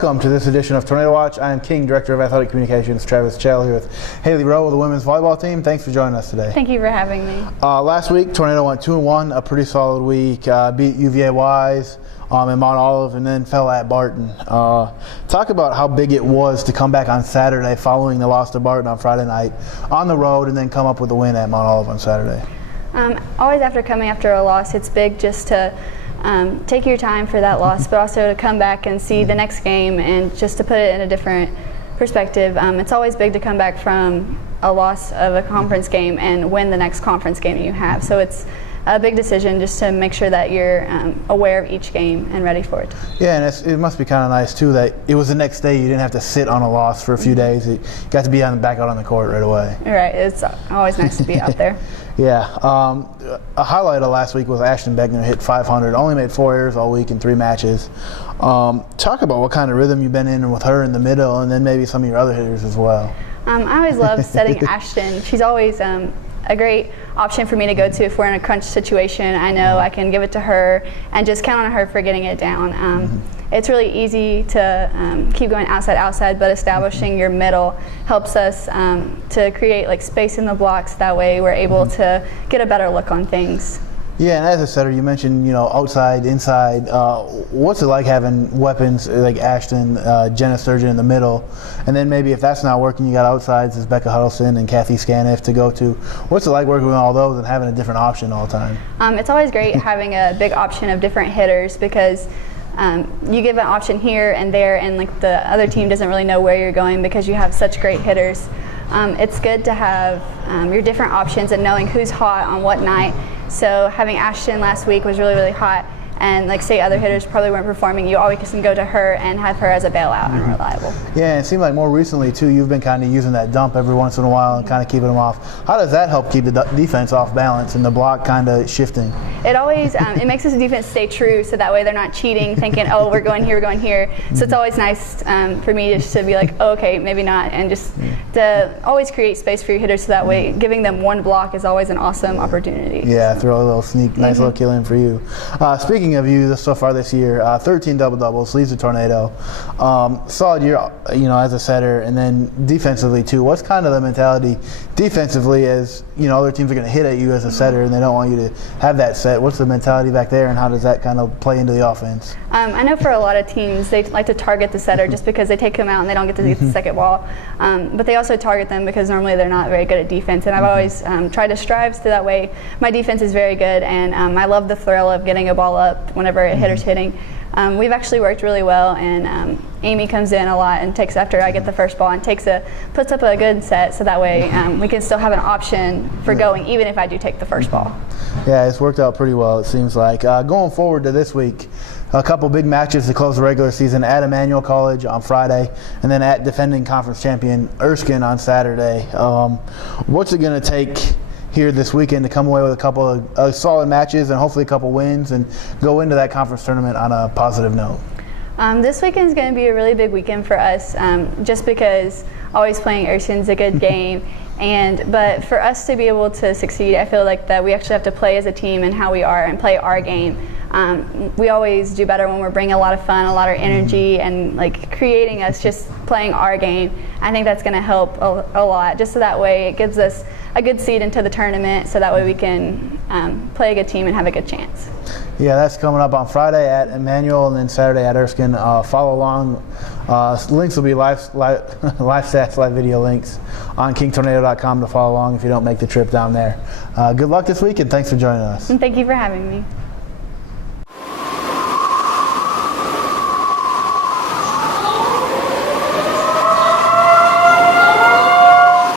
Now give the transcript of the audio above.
Welcome to this edition of Tornado Watch. I am King, Director of Athletic Communications, Travis Chell, here with Haley Rowe of the women's volleyball team. Thanks for joining us today. Thank you for having me. Last week, Tornado went 2-1, a pretty solid week. Beat UVA Wise and Mount Olive, and then fell at Barton. Talk about how big it was to come back on Saturday following the loss to Barton on Friday night on the road, and then come up with a win at Mount Olive on Saturday. Always coming after a loss, it's big just to take your time for that loss, but also to come back and see the next game and just to put it in a different perspective. It's always big to come back from a loss of a conference game and win the next conference game you have. So it's a big decision just to make sure that you're aware of each game and ready for it. Yeah, and it must be kind of nice too that it was the next day. You didn't have to sit on a loss for a few days. You got to be back out on the court right away. Right, it's always nice to be out there. Yeah, a highlight of last week was Ashton Beckner hit 500. Only made 4 errors all week in 3 matches. Talk about what kind of rhythm you've been in with her in the middle, and then maybe some of your other hitters as well. I always love setting Ashton. She's always a great option for me to go to if we're in a crunch situation. I know I can give it to her and just count on her for getting it down. It's really easy to keep going outside, but establishing your middle helps us to create space in the blocks. That way we're able to get a better look on things. Yeah, and as a setter, you mentioned, outside, inside. What's it like having weapons like Ashton, Jenna Sturgeon in the middle, and then maybe if that's not working, you got outsides as Becca Huddleston and Kathy Scaniff to go to. What's it like working with all those and having a different option all the time? It's always great having a big option of different hitters because you give an option here and there, and the other team doesn't really know where you're going because you have such great hitters. It's good to have your different options and knowing who's hot on what night. So having Ashton last week was really, really hot, and say other hitters probably weren't performing, you always can go to her and have her as a bailout and reliable. Yeah, and it seemed like more recently too, you've been kind of using that dump every once in a while and kind of keeping them off. How does that help keep the defense off balance and the block kind of shifting? It always it makes the defense stay true, so that way they're not cheating, thinking, oh, we're going here, we're going here. So it's always nice for me just to be like, oh, okay, maybe not, and just to always create space for your hitters, so that way giving them one block is always an awesome opportunity. Yeah, throw a little sneak, nice little kill in for you. Speaking of you, so far this year, 13 double-doubles, leads the Tornado. Solid year, as a setter, and then defensively too. What's kind of the mentality defensively as, other teams are going to hit at you as a setter and they don't want you to have that set? What's the mentality back there, and how does that kind of play into the offense? I know for a lot of teams, they like to target the setter just because they take them out and they don't get to get the second ball. But they also target them because normally they're not very good at defense. And I've always tried to strive so that way my defense is very good, and I love the thrill of getting a ball up whenever a hitter's hitting. We've actually worked really well, and Amy comes in a lot and takes after I get the first ball and puts up a good set, so that way we can still have an option for going even if I do take the first ball. Yeah, it's worked out pretty well, it seems like. Going forward to this week, a couple big matches to close the regular season at Emmanuel College on Friday, and then at defending conference champion Erskine on Saturday. What's it going to take here this weekend to come away with a couple of solid matches and hopefully a couple wins and go into that conference tournament on a positive note? This weekend is going to be a really big weekend for us, just because always playing Erskine is a good game. But for us to be able to succeed, I feel like that we actually have to play as a team and how we are and play our game. We always do better when we're bringing a lot of fun, a lot of energy, and creating us just playing our game. I think that's going to help a lot, just so that way it gives us a good seed into the tournament, so that way we can play a good team and have a good chance. Yeah, that's coming up on Friday at Emmanuel and then Saturday at Erskine. Follow along. Links will be live stats, live video links on kingtornado.com to follow along if you don't make the trip down there. Good luck this week, and thanks for joining us. And thank you for having me.